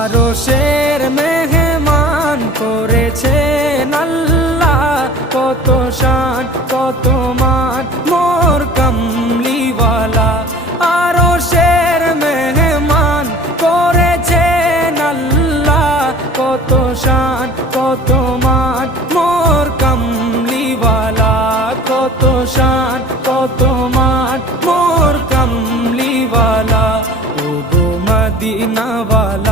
আরশের মেহমান করেছেন আল্লাহ, কত শান কত মান মোর কামলিওয়ালা। আরশের মেহমান করেছেন আল্লাহ, কত শান কত মান মোর কামলিওয়ালা, কত শান কত মান মোর কামলিওয়ালা। ও গো মদিনাওয়ালা